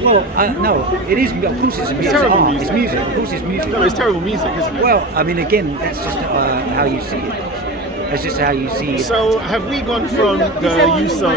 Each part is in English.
No, it is. Of course, it's terrible art. music. It's music. Of course, it's music. No, it's terrible music, isn't it? Well, I mean, again, that's just how you see it. That's just how you see it. So, have we gone from the use of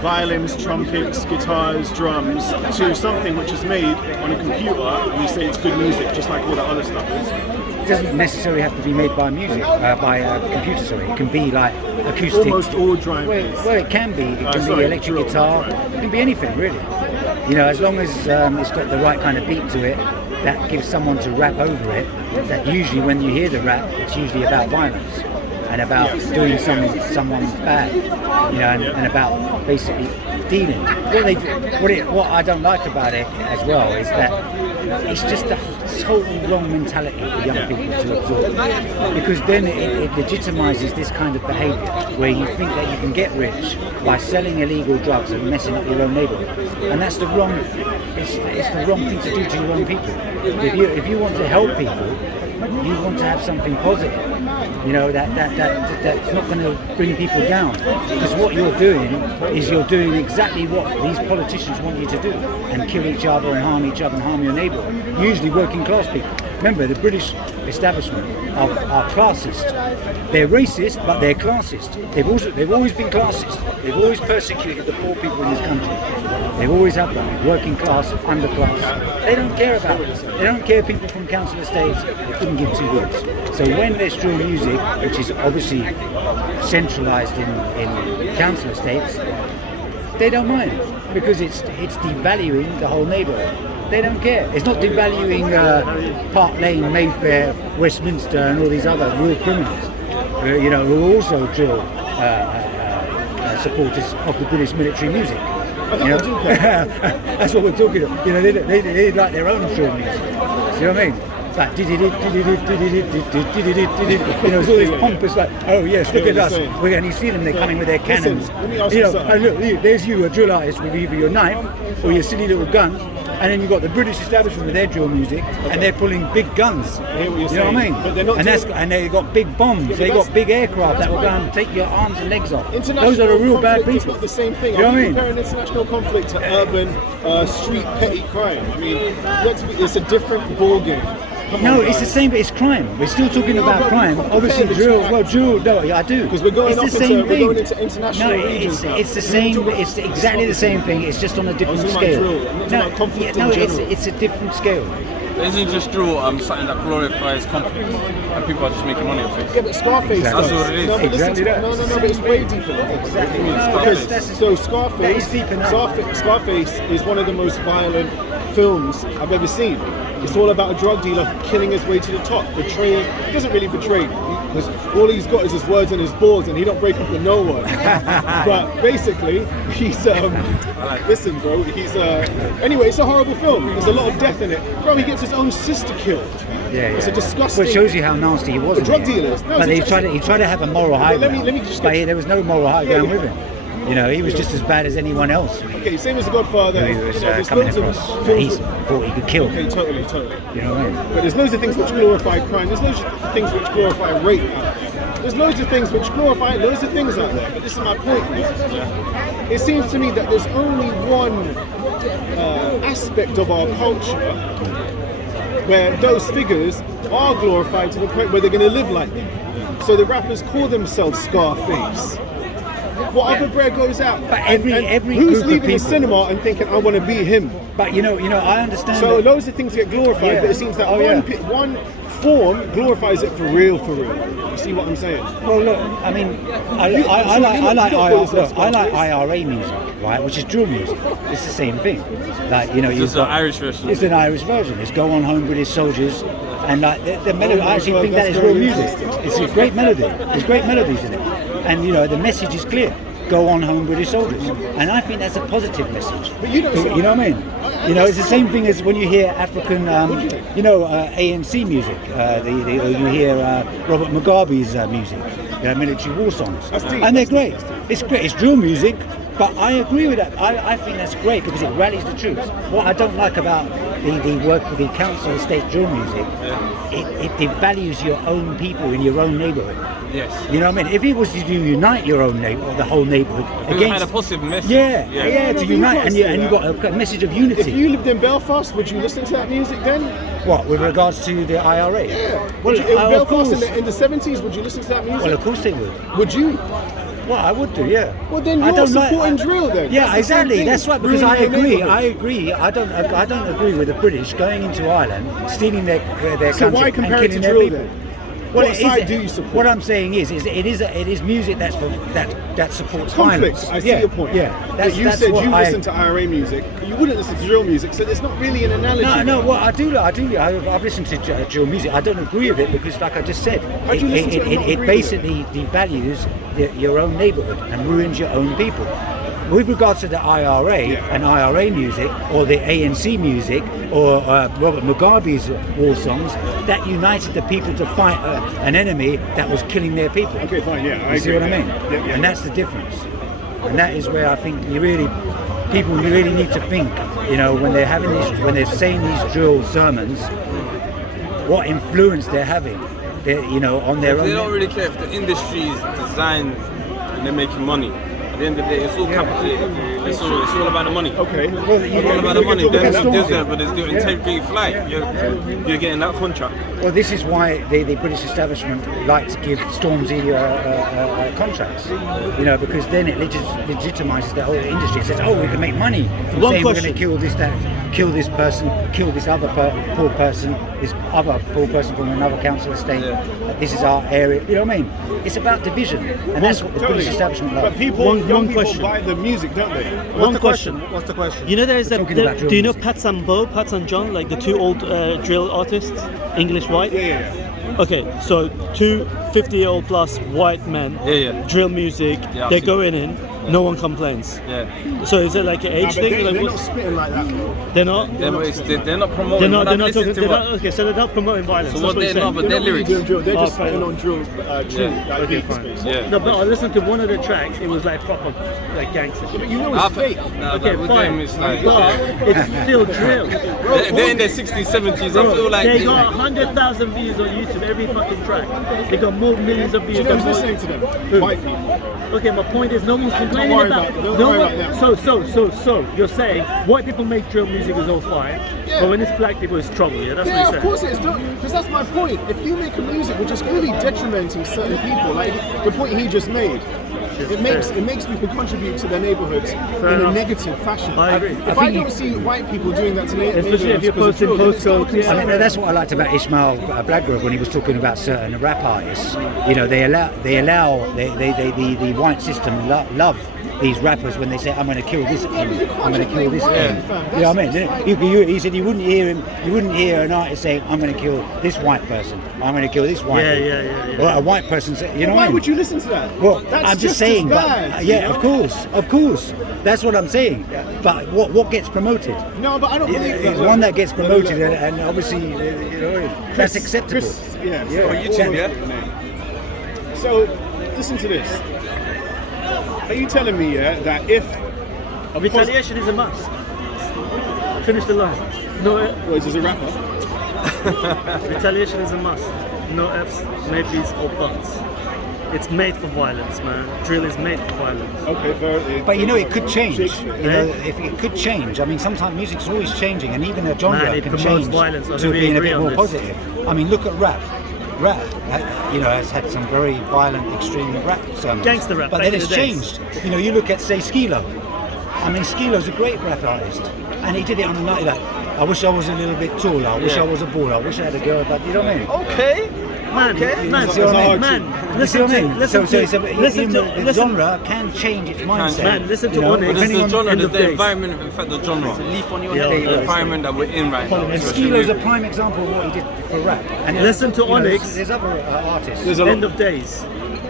violins, trumpets, guitars, drums to something which is made on a computer and we say it's good music, just like all that other stuff is? It doesn't necessarily have to be made by by a computer. Sorry, it can be like acoustic. Almost all drum. Well, it can be. It can be electric drill. guitar. It can be anything, really. You know, as long as it's got the right kind of beat to it, that gives someone to rap over it. That usually, when you hear the rap, it's usually about violence and about doing someone bad. You know, and about basically dealing. What I don't like about it as well is that it's just a total wrong mentality for young people to absorb, because then it legitimizes this kind of behaviour where you think that you can get rich by selling illegal drugs and messing up your own neighbourhood, and that's the wrong. It's the wrong thing to do to your own people. If you want to help people, you want to have something positive. You know, that's not going to bring people down, because what you're doing is you're doing exactly what these politicians want you to do, and kill each other and harm each other and harm your neighbour. Usually working class people. Remember, the British establishment are classist. They're racist, but they're classist. They've always been classist. They've always persecuted the poor people in this country. They've always had them, working class, underclass. They don't care about this. They don't care people from council estates. They couldn't give two words. So when there's drill music, which is obviously centralised in council estates, they don't mind, because it's devaluing the whole neighbourhood. They don't care. It's not devaluing Park Lane, Mayfair, Westminster, and all these other real criminals, you know, who are also drill supporters of the British military music. You know? That's what we're talking about. You know, they like their own drill music. You know what I mean? Like, you know, it's all this pompous, like, oh yes, look at us. And you see them, they're coming with their cannons. Let me ask you you know, something. and look, there's you, a drill artist, with either your knife or your silly little gun, and then you've got the British establishment with their drill music, and they're pulling big guns. I hear what you're you know what I mean? But they're not and they've got big bombs. They've got big aircraft that will go and take your arms and legs off. Those are the real bad people. It's not the same thing. You know what I mean? Comparing international conflict to urban, street petty crime. I mean, it's a different ball game. No, it's the same, but it's crime. We're still talking about crime. Obviously, drill. No, I do. Because we're going into international regions now. It's the same. It's exactly the same thing. It's just on a different scale. It's a different scale. Isn't just drill something that glorifies conflict and people are just making money off it? Yeah, but Scarface. Exactly. That's what it is. No, but Exactly that. No, but it's way deeper than that. Exactly. Scarface. That is deep enough. Scarface is one of the most violent films I've ever seen. It's all about a drug dealer killing his way to the top, betraying. He doesn't really betray, because all he's got is his words and his balls, and he don't break up with no one. But basically, he's listen, bro. He's anyway. It's a horrible film. There's a lot of death in it. Bro, he gets his own sister killed. Yeah. It's a disgusting. Well, it shows you how nasty he was. Drug dealers. No, but he tried to have a moral high ground. Let me just. But there was no moral high ground with him. You know, he was just as bad as anyone else. Okay, same as The Godfather. He was there's coming loads of across. films He thought he could kill. Okay, totally. You know what I mean? But there's loads of things which glorify crime. There's loads of things which glorify rape out there. There's loads of things which glorify loads of things out there. But this is my point. It seems to me that there's only one aspect of our culture where those figures are glorified to the point where they're going to live like them. So the rappers call themselves Scarface. Whatever bread goes out. But every who's group leaving of people, the cinema and thinking I want to be him? But you know, I understand. So loads of things get glorified, but it seems that one form glorifies it for real. You see what I'm saying? Well, look, I mean, I like IRA music, right, which is drill music. It's the same thing. Like, you know, It's an Irish version. It's an Irish version. It's "Go On Home British Soldiers," and like the melody. I actually think that is real music. It's a great melody. There's great melodies in it, and you know, the message is clear. Go on home, British soldiers, and I think that's a positive message. But you know what I mean? You know, it's the same thing as when you hear African, ANC music. You hear Robert Mugabe's music, military war songs, and they're great. It's great. It's drill music, But I agree with that. I think that's great because it rallies the troops. What I don't like about the work with the Council of State drill music, it devalues your own people in your own neighbourhood. Yes. You know what I mean? If it was to unite your own neighbour, the whole neighbourhood It against, had a positive message. yeah, to unite, and you got a message of unity. If you lived in Belfast, would you listen to that music then? What, with regards to the IRA? Yeah. Well, Would you, in of Belfast course. in the 70s, would you listen to that music? Well, of course they would. Would you? Well, I would do, yeah. Well, then I you're don't supporting drill then. Yeah, That's the same exactly. thing. That's right. Because I Ruining your agree. neighbourhood. I agree. I don't agree with the British going into Ireland, stealing their So country why and compare it killing to their drill people. then? Well, What side do you support? What I'm saying is it is music that supports Conflict. violence. I see yeah, your point. Yeah, But you said what you I- listen to IRA music, but you wouldn't listen to drill music, so there's not really an analogy. No, what I do. I've listened to drill music. I don't agree with it because, like I just said, How do you listen to it and not agree it with basically devalues your own neighbourhood and ruins your own people. With regards to the IRA and IRA music, or the ANC music, or Robert Mugabe's war songs, that united the people to fight an enemy that was killing their people. Okay, fine, yeah. I You see agree what I with mean? that. Yeah. And that's the difference. And that is where I think people really need to think. You know, when they're saying these drill sermons, what influence they're having, on their They own. don't really care if the industry is designed and they're making money. At the end of the day, it's all capital. It's all about the money. Okay. Well, It's all about the money. Then But there's the integrity flight. You're getting that contract. Well, this is why the British establishment like to give Stormzy contracts, because then it legitimises the whole industry. It says, oh, we can make money from One saying we're going question. to kill this person, kill this other poor person, this other poor person from another council estate. Yeah. This is our area. You know what I mean? It's about division, and that's what the Totally. British establishment But loves. young people question. buy the music, don't they? One question. What's the question? You know, there is We're talking about drill do you know music. Pats and John, like the two old drill artists, English white? Yeah. Okay, so two 50-year-old plus white men, Yeah. drill music, Yeah, I've they're seen going in, no one complains. Yeah. So is it like an age But thing? they're Like not what's, spitting like that, bro. they're not? They're not promoting. They're not. When They're I've not listened talking. to They're what- not, okay, so they're not promoting violence. So That's what what they're you're not, saying. but They're their not really lyrics. doing drill. They're Oh, just fair spitting enough. on drill, true. Yeah. Like, Okay, beats, fine. basically. Yeah. No, but I listened to one of the tracks. It was like proper, like gangster shit. But you know it's fake. Okay, with fine. them, it's like But it's still drill. they're in their 60s, 70s. I feel like They got 100,000 views on YouTube every fucking track. They got more millions of Do views. you know than who's most- listening to them? Who? White people. Okay, my point is no one's complaining worry about. about it. Don't no worry one, about them. So you're saying white people make drill music is all fine, Yeah. but when it's black people, it's trouble. Yeah, that's Yeah, what of you're course saying. it is. Because that's my point. If you make a music which is really detrimenting certain people, like the point he just made, it makes people contribute to their neighbourhoods in enough. a negative fashion. I agree. If I don't see white people doing that to neighbourhoods, Especially if you're because of posting drill, then it's not postcodes, yeah. I mean, that's what I liked about Ishmael Blackgrove when he was talking about certain rap artists. They allow the white system love these rappers when they say, I'm going to kill this enemy, I'm going to kill this enemy. You know what I mean? He said you wouldn't hear an artist saying, I'm going to kill this white person, I'm going to kill this white person. Yeah. Or a white person say, you know what I Why mean? would you listen to that? Well, That's I'm just saying, as bad, but you yeah, know? of course, that's what I'm saying. But what gets promoted? No, but I don't believe It's one that gets promoted, and obviously, that's acceptable. Yeah. on YouTube, yeah? So, listen to this. Are you telling me, that if Retaliation is a must. Finish the line. No, was as a rapper, retaliation is a must. No F's, maybes, or buts. It's made for violence, man. Drill is made for violence. okay, fair. But it could change. Shakespeare. If it could change. I mean, sometimes music's always changing, and even a genre Man, it can promotes change violence. I to really being a agree bit on more this. positive. I mean, look at rap. Rap, has had some very violent, extreme rap sermons. Gangster rap, But back then in it's the days. changed. You look at, say, Skilo. I mean, Skilo's a great rap artist, and he did it on the night like, I wish I was a little bit taller. I wish I was a baller. I wish I had a girl. But you know what I mean? Okay. Man, man, See what I mean? man, You see what I mean? listen So to, the genre can change its mindset. Man, listen to you know, Onyx. But there's depending the on genre, end there's of the days. environment, in fact, the genre. It's a leaf on your Yeah, head. yeah, The environment that we're in right now. And especially Skilo's a with- prime example of what he did for rap. And Listen to you know, Onyx. There's other artists. There's a lot. End of days.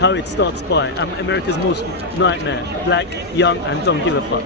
How it starts by America's most nightmare. Black, young, and don't give a fuck.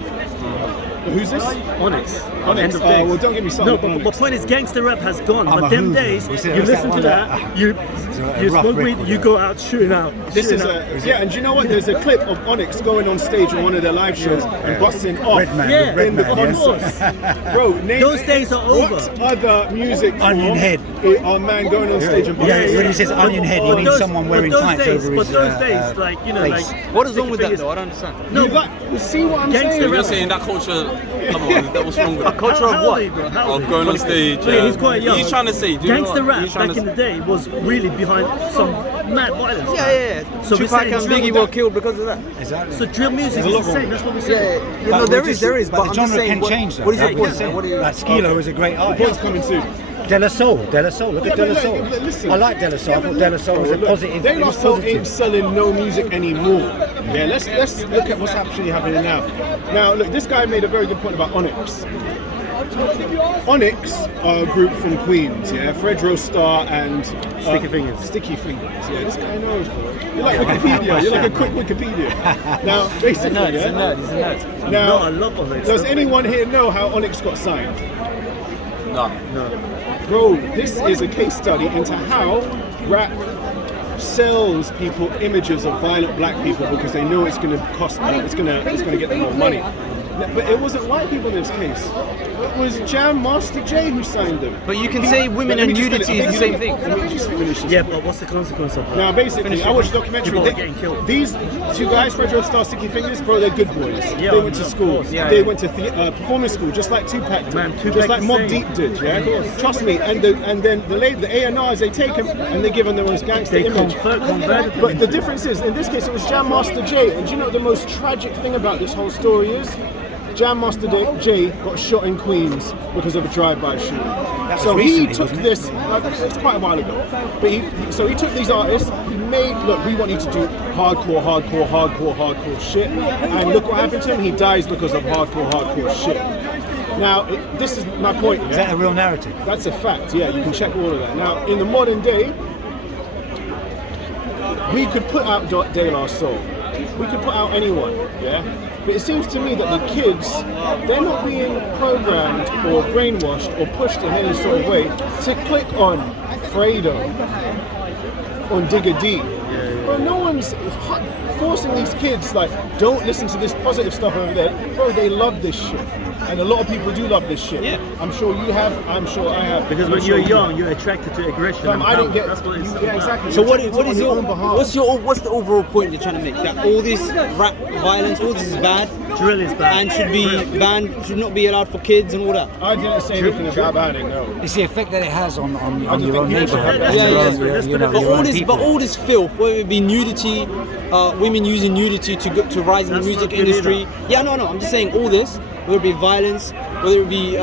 Who's this? Onyx. Onyx. End of Oh, days. well, don't get me started No, on but the Onyx. point is, gangster rap has gone. I'm But a them hoodoo. days, Was it- you was listen that to one that, that- you a rough smoke weed, record, you yeah. go out shooting out. This shooting is out. a yeah, and do you know what? There's a clip of Onyx going on stage on one of their live shows and busting off Redman, Yeah, with in the Redman, concert. yes. Bro, name Those days are what over. other music Onion form Head. Are man going on stage and busting? Yeah, when he says onion head, he But means those- someone but wearing those tights days, over but his those days, face. like What is wrong with that fingers- though? I don't understand. No, You like, see what I'm Gangster saying? You're rap. saying that culture, come on, what's wrong with it? Culture of how old what? are you, bro? How old Of are going you? on stage. Yeah, he's quite young. What are you trying to say? Do you know Gangster what? What are rap you trying back to in the day was really behind some mad violence. Yeah. So we're Tupac saying and drill- Biggie were killed because of that. Exactly. So drill music is the same. That's what we're Yeah, saying. no, But there we're is, just- but But I'm the just genre saying, can change though. what is That's your what I'm point? saying. What do you? Like Skilo is a great Point's artist. coming soon. De La Soul. Look Yeah, at De La but Soul. look, listen. I like De La Soul. I thought De La Soul was a Look, positive. De it La was Soul positive. ain't selling no music anymore. Yeah, let's look at what's actually happening now. Now, look, this guy made a very good point about Onyx. Onyx are a group from Queens, yeah? Fredro Starr and Sticky Fingers. Sticky Fingers, yeah. This guy knows, bro. You're like Wikipedia. You're like a quick Wikipedia. Now, basically, He's a yeah. nerd. He's a nerd. Now, No, I love Onyx. does anyone here know how Onyx got signed? No. Bro, this is a case study into how rap sells people images of violent black people because they know it's going to cost, it's going to get them more money. But it wasn't white people in this case. It was Jam Master Jay who signed them. But you can say women and nudity is the same thing. Let me just finish this. Yeah, but what's the consequence of that? Now, basically, I watched a documentary. People are getting killed. These two guys, Fredro Starr, Sticky Fingers, bro, they're good boys. Yeah, they went to of school. course. Yeah, They yeah. went to performance school, just like Tupac did. Man, Tupac just like the Mobb same. Deep did, yeah? Trust me. And then the A&Rs, they take them and they give them their own gangster They image. converted them. But the difference is, in this case, it was Jam Master Jay. And do you know what the most tragic thing about this whole story is? Jam Master Jay got shot in Queens because of a drive-by shooting. was So he recently, took wasn't it? this, it's quite a while ago. But he took these artists, he made, look, we want you to do hardcore shit. And look what happened to him, he dies because of hardcore shit. Now, this is my point. Is that a real narrative? That's a fact, yeah, you can check all of that. Now, in the modern day, we could put out De La Soul. We could put out anyone, yeah? But it seems to me that the kids, they're not being programmed or brainwashed or pushed in any sort of way to click on Fredo, on Digga D. Bro, no one's forcing these kids, like, don't listen to this positive stuff over there. Bro, they love this shit. And a lot of people do love this shit. Yeah. I'm sure you have, I'm sure I have. Because I'm when sure you're you young, you're attracted to aggression. and I didn't power. get. That's what it's Yeah, about. exactly. So You're what attracted is on your own behalf. what's the overall point you're trying to make? That all this rap violence, all this is bad Drill is bad. and should be banned, should not be allowed for kids and all that. I didn't say anything about banning, no. It's the effect that it has on your just own think- neighborhood. Yeah, and yeah, your yeah. own- your- Let's you put know, it- But your own all people. this filth, whether it be nudity, women using nudity to rise in the That's music not good industry. either. Yeah, no, I'm just saying all this, whether it be violence, whether it be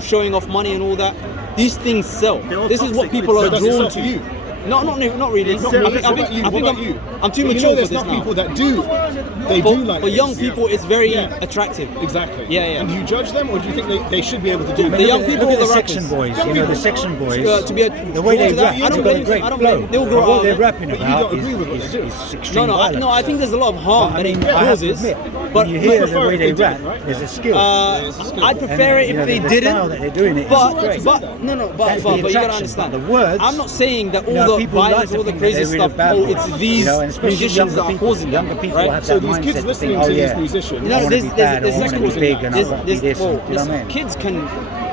showing off money and all that. These things sell. They're all This is what toxic, people but are does it drawn sell to. to you? No, not really. It's I selling. think What about you? I'm too You mature know, there's for this not now. people that do. They For, do like for young this. people, it's very Yeah. attractive. Exactly. Yeah, yeah. And do you judge them, or do you think they should be able to do The it? young people, Look at the the section rappers. boys, you know, the section boys. To be the way they to that, rap, I they've don't got a blame. great I don't flow. blame. They'll But grow what out they're of it. rapping But you about don't agree with what they do. is extreme No, violence. I think there's a lot of harm I that mean, it I have to causes. admit, But when you hear the prefer way if they they rap, did, right? there's a skill. I'd prefer it And, if they the didn't. style that they're doing it is But great. but That's the you gotta attraction, understand. but the words, I'm not saying that all you know, the people like violence, to all the think that crazy they're really stuff. bad Oh, ones, it's you these know, and especially musicians younger that are people. causing Younger that, people right? have So that these mindset kids to listening think, to oh, these yeah, musicians, I want to be there's- bad, I there's want to be sex big, and I want to be this. well, You know what I mean? kids can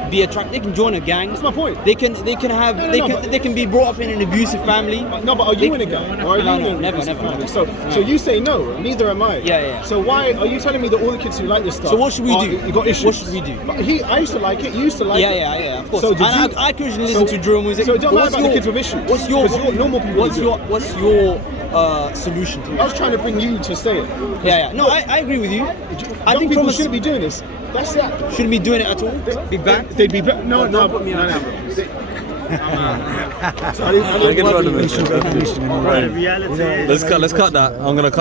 be attracted. They can join a gang. That's my point. They can have but- they can be brought up in an abusive family. No, but are you in a gang? Or are No, you no, in a never, music never. family? So you say no. Neither am I. Yeah, yeah. So why are you telling me that all the kids who like this stuff? So what should we do? You got issues. What should we do? But I used to like it. You used to like it. Yeah, of course. So did I you- occasionally listen to drill music. So it don't But matter what's about the your- kids with issues. What's your Because normal people What's do. your solution to I it? was trying to bring you to say it. Yeah. No, I agree with you. I Young think people from a shouldn't be doing this. That's that. shouldn't be doing it at all. Be banned. They'd be no. Don't put me on. I didn't Get rid of it. Facial recognition and all Bro, that. the reality is. Let's cut that. I'm gonna cut.